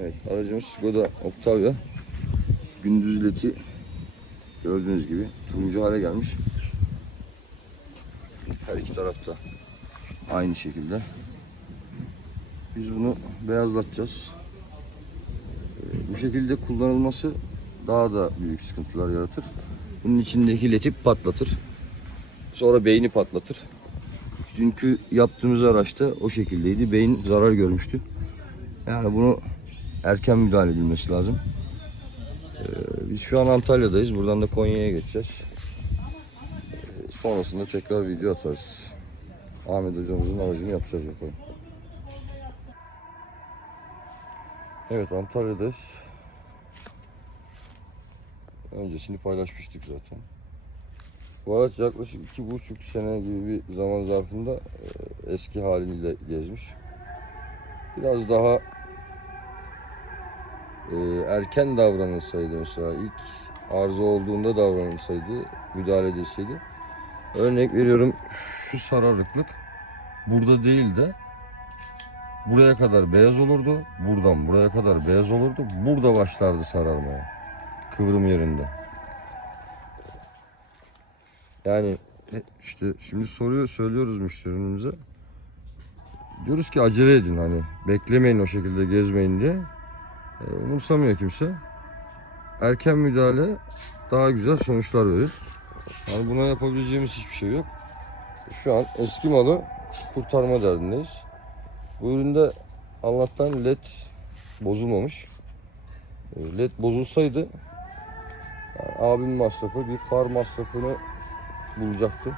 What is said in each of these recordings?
Evet aracımız Skoda Octavia. Gündüz leti gördüğünüz gibi turuncu hale gelmiş. Her iki tarafta aynı şekilde. Biz bunu beyazlatacağız. Ee, Bu şekilde kullanılması daha da büyük sıkıntılar yaratır. Bunun içindeki leti patlatır. Sonra beyni patlatır. Dünkü yaptığımız araçta o şekildeydi. Beyin zarar görmüştü. Yani bunu erken müdahale edilmesi lazım. Ee, biz şu an Antalya'dayız. Buradan da Konya'ya geçeceğiz. Ee, sonrasında tekrar video atarız. Ahmet hocamızın aracını yapacağız bakalım. Evet Antalya'dayız. Öncesini paylaşmıştık zaten. Bu araç yaklaşık iki buçuk sene gibi bir zaman zarfında e, eski haliyle gezmiş. Biraz daha erken davranılsaydı mesela ilk arıza olduğunda davranılsaydı, müdahale edilseydi. Örnek veriyorum şu sararıklık burada değil de buraya kadar beyaz olurdu. Buradan buraya kadar beyaz olurdu. Burada başlardı sararmaya. Kıvrım yerinde. Yani e, işte şimdi soruyor söylüyoruz müşterilerimize. Diyoruz ki acele edin hani beklemeyin o şekilde gezmeyin diye. E, umursamıyor kimse. Erken müdahale daha güzel sonuçlar verir. Yani buna yapabileceğimiz hiçbir şey yok. Şu an eski malı kurtarma derdindeyiz. Bu üründe Allah'tan led bozulmamış. E, Led bozulsaydı yani abim masrafı bir far masrafını bulacaktı.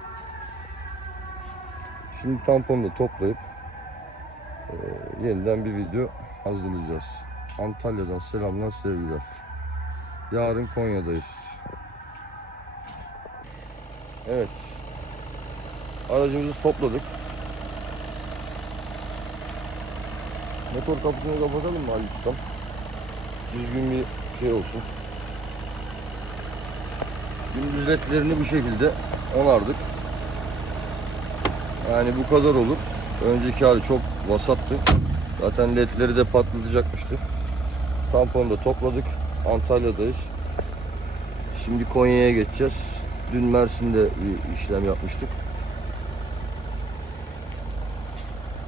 Şimdi tamponu da toplayıp e, yeniden bir video hazırlayacağız. Antalya'dan selamlar sevgiler. Yarın Konya'dayız. Evet. Aracımızı topladık. Motor kapısını kapatalım mı Ali Ustam? Düzgün bir şey olsun. Gündüz ledlerini bu şekilde onardık. Yani bu kadar olur. Önceki hali çok vasattı. Zaten ledleri de patlatacakmıştı. Tamponu da topladık. Antalya'dayız. Şimdi Konya'ya geçeceğiz. Dün Mersin'de bir işlem yapmıştık.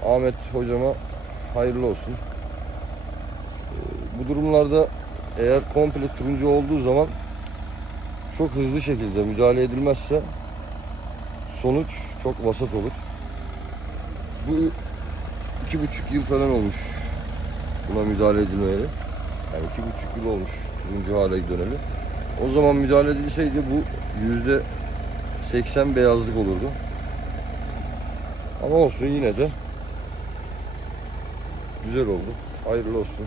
Ahmet hocama hayırlı olsun. Ee, Bu durumlarda eğer komple turuncu olduğu zaman çok hızlı şekilde müdahale edilmezse sonuç çok vasat olur. Bu iki buçuk yıl falan olmuş buna müdahale edilmeyeli. Yani iki buçuk yıl olmuş turuncu hale döneli. O zaman müdahale edilseydi bu yüzde seksen beyazlık olurdu. Ama olsun yine de güzel oldu. Hayırlı olsun.